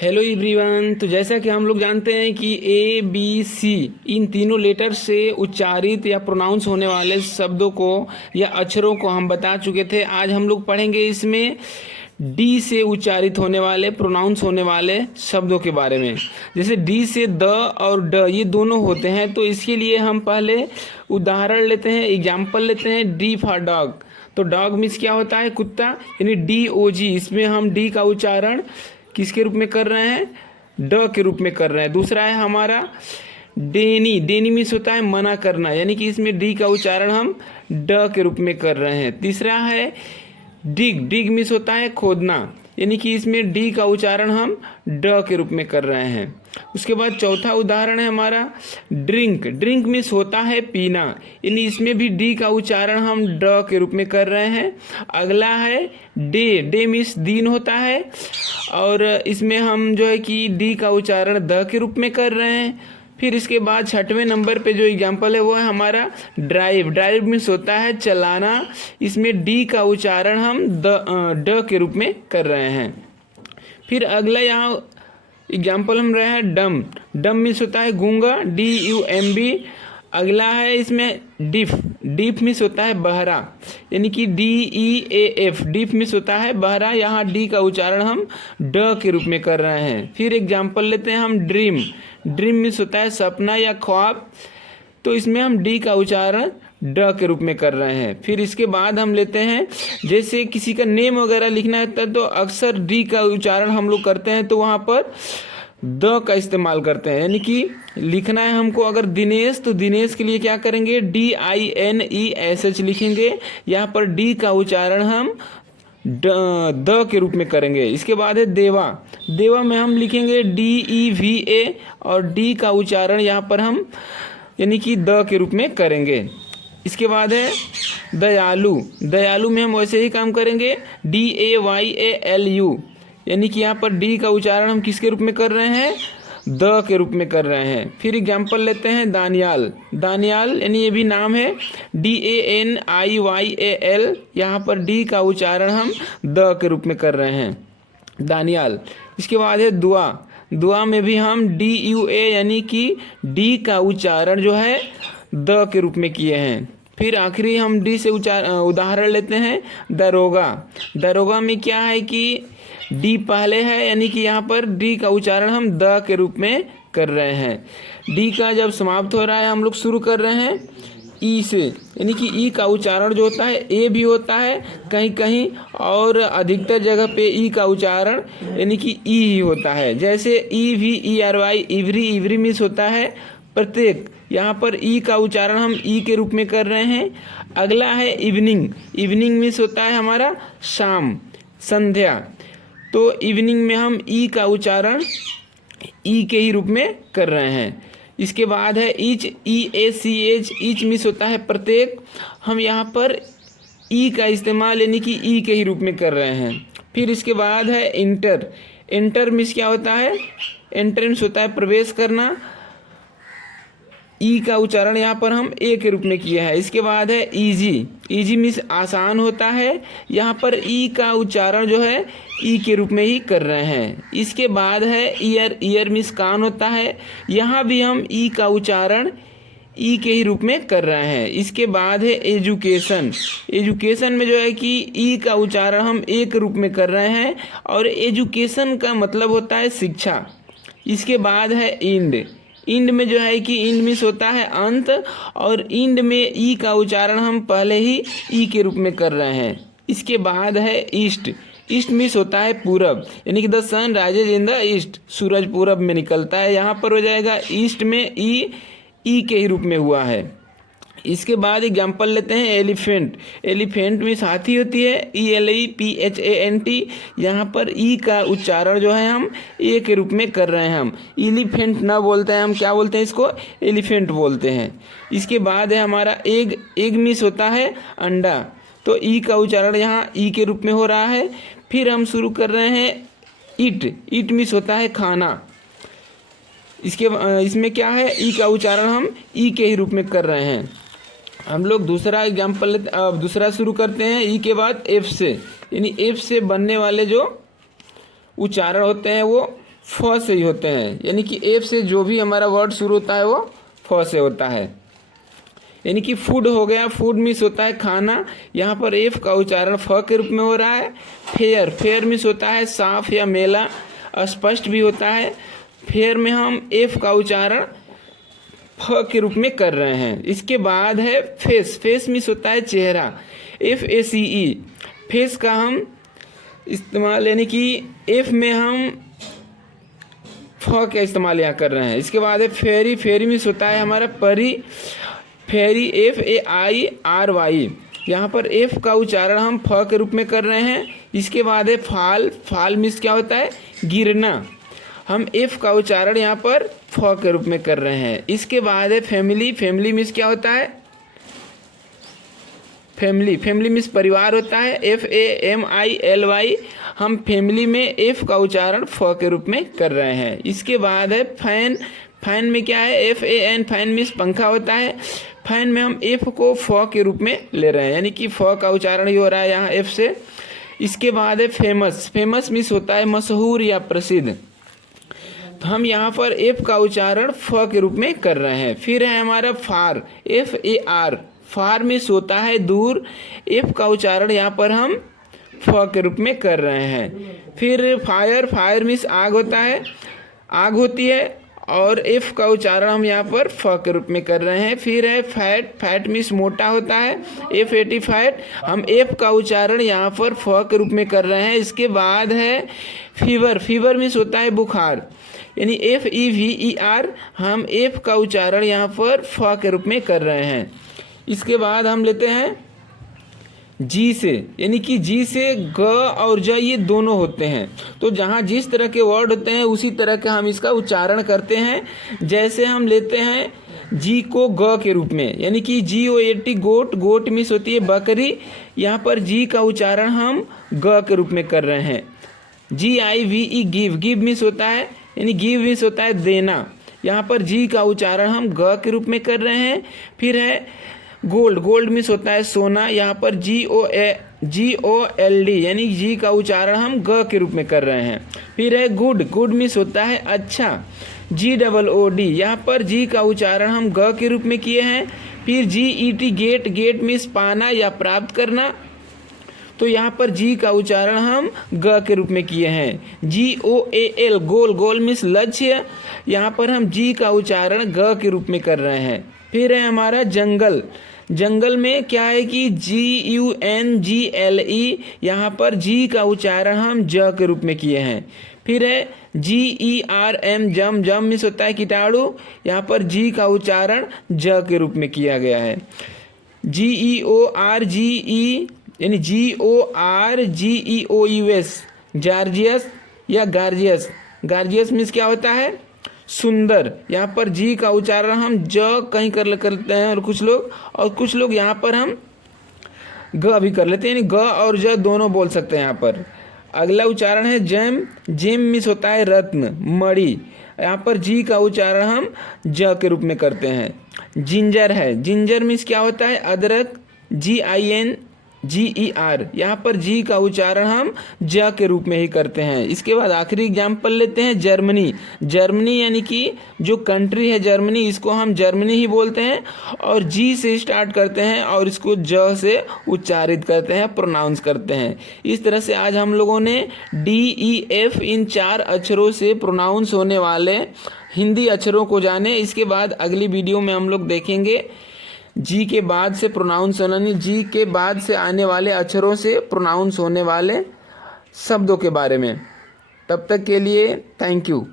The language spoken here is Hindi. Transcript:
Hello everyone. तो जैसा कि हम लोग जानते हैं कि ए बी सी इन तीनों लेटर से उच्चारित या प्रोनाउंस होने वाले शब्दों को या अक्षरों को हम बता चुके थे। आज हम लोग पढ़ेंगे इसमें डी से उच्चारित होने वाले प्रोनाउंस होने वाले शब्दों के बारे में। जैसे डी से द और ड ये दोनों होते हैं, तो इसके लिए हम पहले उदाहरण लेते हैं, एग्जाम्पल लेते हैं। डी फॉर डॉग, तो डॉग मीन्स क्या होता है? कुत्ता, यानी डी ओ जी। इसमें हम डी का उच्चारण किसके रूप में कर रहे हैं? ड के रूप में कर रहे हैं। दूसरा है हमारा डेनी। डेनी मीन्स होता है मना करना, यानी कि इसमें डी का उच्चारण हम ड के रूप में कर रहे हैं। तीसरा है डिग। डिग मीन्स होता है खोदना, यानी कि इसमें डी का उच्चारण हम ड के रूप में कर रहे हैं। उसके बाद चौथा उदाहरण है हमारा ड्रिंक। ड्रिंक मीन्स होता है पीना, यानी इसमें भी डी का उच्चारण हम ड के रूप में कर रहे हैं। अगला है डे। डे मीन्स दिन होता है, और इसमें हम जो है कि डी का उच्चारण द के रूप में कर रहे हैं। फिर इसके बाद छठवें नंबर पे जो एग्जाम्पल है वो है हमारा ड्राइव। ड्राइव मीन्स होता है चलाना, इसमें डी का उच्चारण हम ड के रूप में कर रहे हैं। फिर अगला यहाँ एग्जाम्पल हम रहे हैं डम। डम मीन्स होता है गूंगा, DUMB। अगला है इसमें डिफ। डिफ मीन्स होता है बहरा, यानी कि DEAF। डिफ मीन्स होता है बहरा, यहाँ डी का उच्चारण हम ड के रूप में कर रहे हैं। फिर एग्जाम्पल लेते हैं हम ड्रीम। ड्रीम मीन्स होता है सपना या ख्वाब, तो इसमें हम डी का उच्चारण ड के रूप में कर रहे हैं। फिर इसके बाद हम लेते हैं, जैसे किसी का नेम वगैरह लिखना है तो अक्सर डी का उच्चारण हम लोग करते हैं, तो वहाँ पर द का इस्तेमाल करते हैं। यानी कि लिखना है हमको अगर दिनेश, तो दिनेश के लिए क्या करेंगे? DINESH लिखेंगे। यहाँ पर डी का उच्चारण हम द के रूप में करेंगे। इसके बाद है देवा। देवा में हम लिखेंगे DEVA, और डी का उच्चारण यहाँ पर हम यानी कि द के रूप में करेंगे। इसके बाद है दयालु। दयालु में हम वैसे ही काम करेंगे, DAYALU, यानी कि यहाँ पर डी का उच्चारण हम किसके रूप में कर रहे हैं? द के रूप में कर रहे हैं। फिर एग्जाम्पल लेते हैं दानियाल। दानियाल यानी ये भी नाम है, DANIYAL, यहाँ पर डी का उच्चारण हम द के रूप में कर रहे हैं, दानियाल। इसके बाद है दुआ। दुआ में भी हम DUA यानी कि डी का उच्चारण जो है द के रूप में किए हैं। फिर आखिरी हम डी से उदाहरण लेते हैं दरोगा। दरोगा में क्या है कि डी पहले है, यानी कि यहाँ पर डी का उच्चारण हम द के रूप में कर रहे हैं। डी का जब समाप्त हो रहा है हम लोग शुरू कर रहे हैं ई से, यानी कि ई का उच्चारण जो होता है ए भी होता है कहीं कहीं, और अधिकतर जगह पे ई का उच्चारण यानी कि ई ही होता है। जैसे EVERY, इवरी। इवरी मीन्स होता है प्रत्येक, यहाँ पर ई का उच्चारण हम ई के रूप में कर रहे हैं। अगला है इवनिंग। इवनिंग मीन्स होता है हमारा शाम, संध्या, तो इवनिंग में हम ई का उच्चारण ई के ही रूप में कर रहे हैं। इसके बाद है ईच, EACH। ईच मीन्स होता है प्रत्येक, हम यहाँ पर ई का इस्तेमाल यानी कि ई के ही रूप में कर रहे हैं। फिर इसके बाद है इंटर। इंटर मीन्स क्या होता है? एंटर मीन्स होता है प्रवेश करना, ई का उच्चारण यहाँ पर हम ए के रूप में किया है। इसके बाद है ईजी। ईजी मीन्स आसान होता है, यहाँ पर ई का उच्चारण जो है ई के रूप में ही कर रहे हैं। इसके बाद है ईयर। ईयर मीन्स कान होता है, यहाँ भी हम ई का उच्चारण ई के ही रूप में कर रहे हैं। इसके बाद है एजुकेशन। एजुकेशन में जो है कि ई का उच्चारण हम ए के रूप में कर रहे हैं, और एजुकेशन का मतलब होता है शिक्षा। इसके बाद है इंड। इंड में जो है कि इंड मीन्स होता है अंत, और इंड में ई का उच्चारण हम पहले ही ई के रूप में कर रहे हैं। इसके बाद है ईस्ट। ईस्ट मीन्स होता है पूरब, यानी कि the sun rises in the east, सूरज पूरब में निकलता है, यहाँ पर हो जाएगा ईस्ट में ई के ही रूप में हुआ है। इसके बाद एग्जाम्पल लेते हैं एलिफेंट। एलिफेंट मीन्स हाथी होती है, ELEPHANT, यहाँ पर ई का उच्चारण जो है हम ए के रूप में कर रहे हैं। हम एलिफेंट ना बोलते हैं, हम क्या बोलते हैं? इसको एलिफेंट बोलते हैं। इसके बाद है हमारा एग। एग मीन्स होता है अंडा, तो ई का उच्चारण यहाँ ई के रूप में हो रहा है। फिर हम शुरू कर रहे हैं ईट। ईट मीन्स होता है खाना, इसमें क्या है? ई का उच्चारण हम ई के ही रूप में कर रहे हैं। हम लोग दूसरा एग्जाम्पल दूसरा शुरू करते हैं ई के बाद एफ से, यानी एफ से बनने वाले जो उच्चारण होते हैं वो फ से ही होते हैं, यानी कि एफ से जो भी हमारा वर्ड शुरू होता है वो फ से होता है। यानी कि फूड हो गया, फूड मीन्स होता है खाना, यहाँ पर एफ का उच्चारण फ के रूप में हो रहा है। फेयर, फेयर मीन्स होता है साफ या मेला, स्पष्ट भी होता है। फेयर में हम एफ का उच्चारण फ के रूप में कर रहे हैं। इसके बाद है फेस, फेस मीन्स होता है चेहरा, FACE, फेस का हम इस्तेमाल, यानी कि एफ में हम फ का इस्तेमाल यहाँ कर रहे हैं। इसके बाद है फेरी, फेरी मीन्स होता है हमारा परी, फेरी FAIRY, यहाँ पर एफ का उच्चारण हम फ के रूप में कर रहे हैं। इसके बाद है फाल, फाल मीन्स क्या होता है गिरना, हम एफ का उच्चारण यहाँ पर फ के रूप में कर रहे हैं। इसके बाद है फैमिली, फैमिली मीन्स क्या होता है फैमिली, फैमिली मीन्स परिवार होता है, FAMILY, हम फैमिली में एफ का उच्चारण फ के रूप में कर रहे हैं। इसके बाद है फैन, फैन में क्या है FAN, फैन मीन्स पंखा होता है, फैन में हम एफ को फ के रूप में ले रहे हैं, यानी कि फ का उच्चारण ही हो रहा है यहाँ एफ से। इसके बाद है फेमस, फेमस मीन्स होता है मशहूर या प्रसिद्ध, तो हम यहाँ पर एफ का उच्चारण फ के रूप में कर रहे हैं। फिर है हमारा फार, FAR, फार मीन्स होता है दूर, एफ का उच्चारण यहाँ पर हम फ के रूप में कर रहे हैं। फिर फायर, फायर मीन्स आग होता है, आग होती है, और एफ का उच्चारण हम यहाँ पर फ के रूप में कर रहे हैं। फिर है फैट, फैट मीन्स मोटा होता है, FAT फैट, हम एफ का उच्चारण यहाँ पर फ के रूप में कर रहे हैं। इसके बाद है फीवर, फीवर मीन्स होता है बुखार, यानी FEVER, हम एफ का उच्चारण यहाँ पर फ के रूप में कर रहे हैं। इसके बाद हम लेते हैं जी से, यानी कि जी से ग और ज ये दोनों होते हैं, तो जहाँ जिस तरह के वर्ड होते हैं उसी तरह का हम इसका उच्चारण करते हैं। जैसे हम लेते हैं जी को ग के रूप में, यानी कि GOAT, गोट, गोट मीन्स होती है बकरी, यहाँ पर जी का उच्चारण हम ग के रूप में कर रहे हैं। GIVE, गिव, गिव मीन्स होता है, यानी गिव मीन्स होता है देना, यहाँ पर जी का उच्चारण हम ग के रूप में कर रहे हैं। फिर है गोल्ड, गोल्ड मीन्स होता है सोना, यहाँ पर GOLD, यानी जी का उच्चारण हम ग के रूप में कर रहे हैं। फिर है गुड, गुड मीन्स होता है अच्छा, GOOD, यहाँ पर जी का उच्चारण हम ग के रूप में किए हैं। फिर GET, गेट, गेट मीन्स पाना या प्राप्त करना, तो यहाँ पर जी का उच्चारण हम ग के रूप में किए हैं। GOAL, गोल, गोल मीन्स लक्ष्य, यहाँ पर हम जी का उच्चारण ग के रूप में कर रहे हैं। फिर है हमारा जंगल, जंगल में क्या है कि GUNGLE, यहाँ पर जी का उच्चारण हम ज के रूप में किए हैं। फिर है GERM, जम, जम मीन्स होता है कीटाणु, यहाँ पर जी का उच्चारण ज के रूप में किया गया है। GEORGE, यानी GORGEOUS, जार्जियस या गार्जियस, गार्जियस मीन्स क्या होता है सुंदर, यहाँ पर जी का उच्चारण हम ज कहीं करते हैं और कुछ लोग यहाँ पर हम ग भी कर लेते हैं, यानी ग और ज दोनों बोल सकते हैं यहाँ पर। अगला उच्चारण है जेम, जेम मीन्स होता है रत्न, मणि, यहाँ पर जी का उच्चारण हम ज के रूप में करते हैं। जिंजर है, जिंजर मीन्स क्या होता है अदरक, GINGER, यहाँ पर जी का उच्चारण हम ज के रूप में ही करते हैं। इसके बाद आखिरी एग्जाम्पल लेते हैं जर्मनी, जर्मनी यानी कि जो कंट्री है जर्मनी, इसको हम जर्मनी ही बोलते हैं और जी से स्टार्ट करते हैं और इसको ज से उच्चारित करते हैं, प्रोनाउंस करते हैं। इस तरह से आज हम लोगों ने DEF इन 4 अक्षरों से प्रोनाउंस होने वाले हिंदी अक्षरों को जाने। इसके बाद अगली वीडियो में हम लोग देखेंगे जी के बाद से प्रोनाउंस होने, जी के बाद से आने वाले अक्षरों से प्रोनाउंस होने वाले शब्दों के बारे में। तब तक के लिए थैंक यू।